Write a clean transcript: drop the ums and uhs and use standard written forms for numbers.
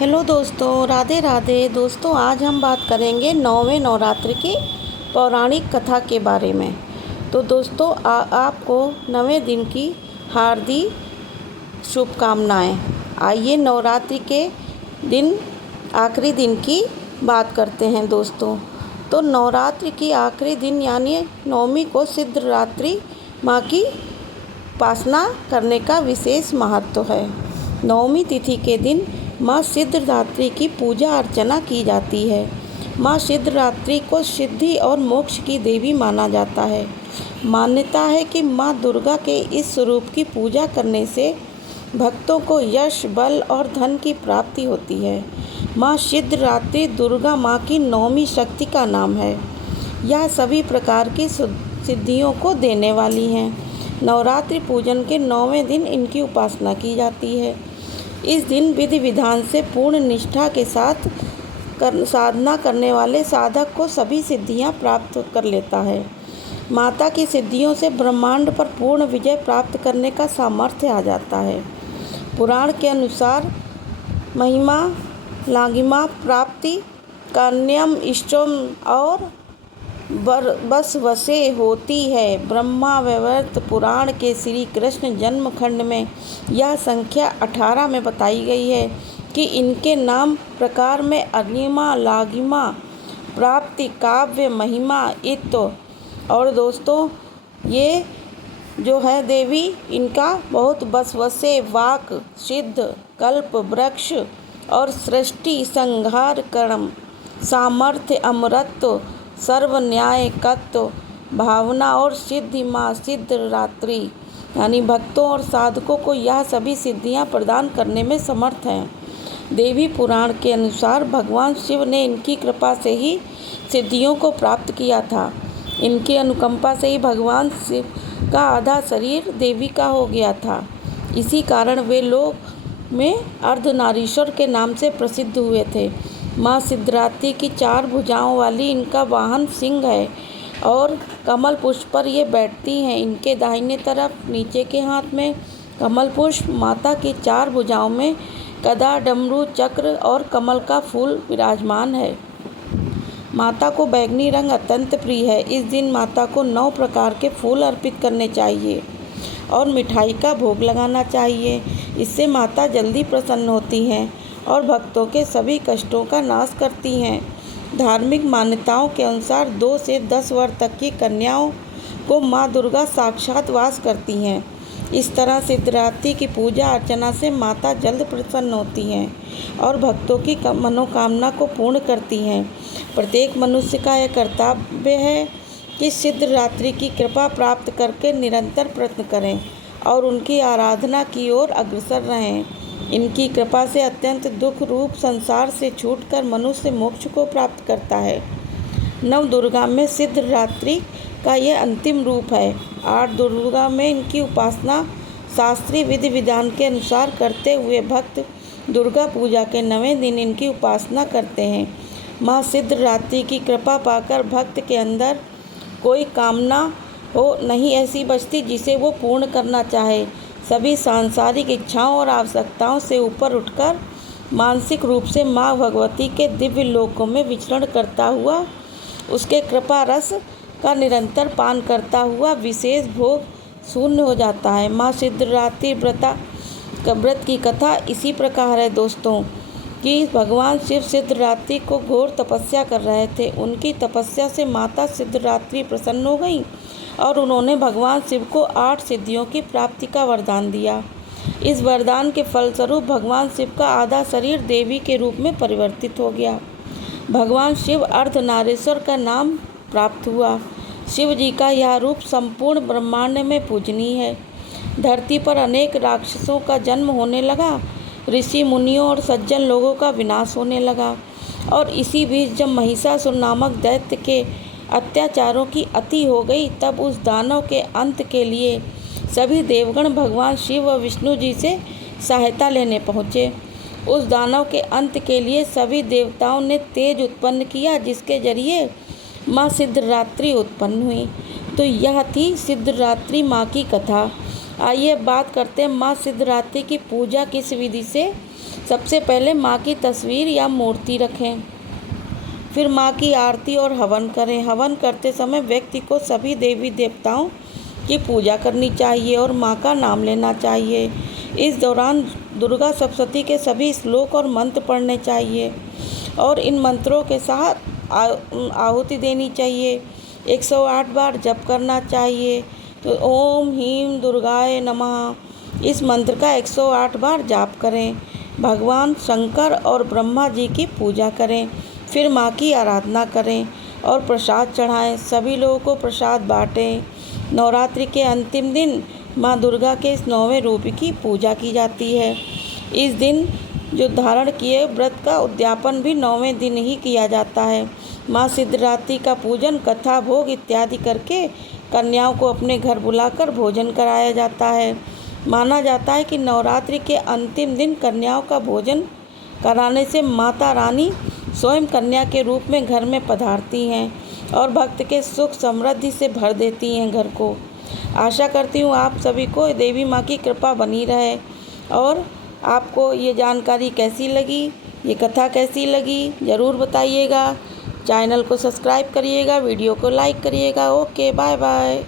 Hello दोस्तों, राधे राधे। दोस्तों, आज हम बात करेंगे नौवें नवरात्र की पौराणिक कथा के बारे में। तो दोस्तों, आपको नवें दिन की हार्दिक शुभकामनाएं। आइए नवरात्रि के दिन आखिरी दिन की बात करते हैं दोस्तों। तो नवरात्रि की आखिरी दिन यानी नवमी को सिद्धरात्रि माँ की उपासना करने का विशेष महत्व है। नवमी तिथि के दिन माँ सिद्धरात्रि की पूजा अर्चना की जाती है। माँ सिद्धरात्रि को सिद्धि और मोक्ष की देवी माना जाता है। मान्यता है कि माँ दुर्गा के इस स्वरूप की पूजा करने से भक्तों को यश, बल और धन की प्राप्ति होती है। माँ सिद्धरात्रि दुर्गा माँ की नौवीं शक्ति का नाम है। यह सभी प्रकार की सिद्धियों को देने वाली हैं। नवरात्रि पूजन के 9वें दिन इनकी उपासना की जाती है। इस दिन विधि विधान से पूर्ण निष्ठा के साथ साधना करने वाले साधक को सभी सिद्धियां प्राप्त कर लेता है। माता की सिद्धियों से ब्रह्मांड पर पूर्ण विजय प्राप्त करने का सामर्थ्य आ जाता है। पुराण के अनुसार महिमा लागिमा प्राप्ति कन्यम इष्टम और बस वसे होती है। ब्रह्मा वैवर्त पुराण के श्री कृष्ण जन्म खंड में यह संख्या 18 में बताई गई है कि इनके नाम प्रकार में अनिमा, लागिमा, प्राप्ति, काव्य, महिमा इत्तो। और दोस्तों, ये जो है देवी, इनका बहुत बसवसे, वाक, सिद्ध, कल्प वृक्ष और सृष्टि संहार कर्म, सामर्थ्य, अमरत्व, सर्व न्यायकत्व, भावना और सिद्धि माँ सिद्धरात्रि यानी भक्तों और साधकों को यह सभी सिद्धियां प्रदान करने में समर्थ हैं। देवी पुराण के अनुसार भगवान शिव ने इनकी कृपा से ही सिद्धियों को प्राप्त किया था। इनकी अनुकंपा से ही भगवान शिव का आधा शरीर देवी का हो गया था। इसी कारण वे लोक में अर्धनारीश्वर के नाम से प्रसिद्ध हुए थे। माँ सिद्धरात्रि की 4 भुजाओं वाली इनका वाहन सिंह है और कमल पुष्प पर ये बैठती हैं। इनके दाहिने तरफ नीचे के हाथ में कमल पुष्प, माता की 4 भुजाओं में गदा, डमरू, चक्र और कमल का फूल विराजमान है। माता को बैंगनी रंग अत्यंत प्रिय है। इस दिन माता को 9 प्रकार के फूल अर्पित करने चाहिए और मिठाई का भोग लगाना चाहिए। इससे माता जल्दी प्रसन्न होती हैं और भक्तों के सभी कष्टों का नाश करती हैं। धार्मिक मान्यताओं के अनुसार 2 से 10 वर्ष तक की कन्याओं को माँ दुर्गा साक्षात वास करती हैं। इस तरह सिद्धरात्रि की पूजा अर्चना से माता जल्द प्रसन्न होती हैं और भक्तों की मनोकामना को पूर्ण करती हैं। प्रत्येक मनुष्य का यह कर्तव्य है कि सिद्धरात्रि की कृपा प्राप्त करके निरंतर प्रयत्न करें और उनकी आराधना की ओर अग्रसर रहें। इनकी कृपा से अत्यंत दुख रूप संसार से छूटकर मनुष्य मोक्ष को प्राप्त करता है। नव दुर्गा में सिद्धरात्रि का यह अंतिम रूप है। 8 दुर्गा में इनकी उपासना शास्त्रीय विधि विधान के अनुसार करते हुए भक्त दुर्गा पूजा के 9वें दिन इनकी उपासना करते हैं। माँ सिद्धरात्रि की कृपा पाकर भक्त के अंदर कोई कामना हो नहीं ऐसी बचती जिसे वो पूर्ण करना चाहे। सभी सांसारिक इच्छाओं और आवश्यकताओं से ऊपर उठकर मानसिक रूप से माँ भगवती के दिव्य लोकों में विचरण करता हुआ उसके कृपा रस का निरंतर पान करता हुआ विशेष भोग शून्य हो जाता है। माँ सिद्धरात्रि व्रत की कथा इसी प्रकार है दोस्तों कि भगवान शिव सिद्धरात्रि को घोर तपस्या कर रहे थे। उनकी तपस्या से माता सिद्धरात्रि प्रसन्न हो गई और उन्होंने भगवान शिव को 8 सिद्धियों की प्राप्ति का वरदान दिया। इस वरदान के फलस्वरूप भगवान शिव का आधा शरीर देवी के रूप में परिवर्तित हो गया। भगवान शिव अर्धनारीश्वर का नाम प्राप्त हुआ। शिव जी का यह रूप संपूर्ण ब्रह्मांड में पूजनीय है। धरती पर अनेक राक्षसों का जन्म होने लगा, ऋषि मुनियों और सज्जन लोगों का विनाश होने लगा। और इसी बीच जब महिषासुर नामक दैत्य के अत्याचारों की अति हो गई, तब उस दानव के अंत के लिए सभी देवगण भगवान शिव व विष्णु जी से सहायता लेने पहुँचे। उस दानव के अंत के लिए सभी देवताओं ने तेज उत्पन्न किया, जिसके जरिए माँ सिद्धरात्रि उत्पन्न हुई। तो यह थी सिद्धरात्रि माँ की कथा। आइए बात करते हैं माँ सिद्धरात्रि की पूजा किस विधि से सबसे पहले माँ की तस्वीर या मूर्ति रखें। फिर माँ की आरती और हवन करें। हवन करते समय व्यक्ति को सभी देवी देवताओं की पूजा करनी चाहिए और माँ का नाम लेना चाहिए। इस दौरान दुर्गा सप्तशती के सभी श्लोक और मंत्र पढ़ने चाहिए और इन मंत्रों के साथ आहुति देनी चाहिए। 108 बार जप करना चाहिए। तो ओम ह्रीं दुर्गाय नमः इस मंत्र का 108 बार जाप करें। भगवान शंकर और ब्रह्मा जी की पूजा करें। फिर माँ की आराधना करें और प्रसाद चढ़ाएं। सभी लोगों को प्रसाद बांटें। नवरात्रि के अंतिम दिन माँ दुर्गा के इस 9वें रूप की पूजा की जाती है। इस दिन जो धारण किए व्रत का उद्यापन भी 9वें दिन ही किया जाता है। माँ सिद्धिदात्री का पूजन, कथा, भोग इत्यादि करके कन्याओं को अपने घर बुलाकर भोजन कराया जाता है। माना जाता है कि नवरात्रि के अंतिम दिन कन्याओं का भोजन कराने से माता रानी स्वयं कन्या के रूप में घर में पधारती हैं और भक्त के सुख समृद्धि से भर देती हैं घर को। आशा करती हूँ आप सभी को देवी माँ की कृपा बनी रहे। और आपको ये जानकारी कैसी लगी, ये कथा कैसी लगी, ज़रूर बताइएगा। चैनल को सब्सक्राइब करिएगा, वीडियो को लाइक करिएगा। Okay, bye bye.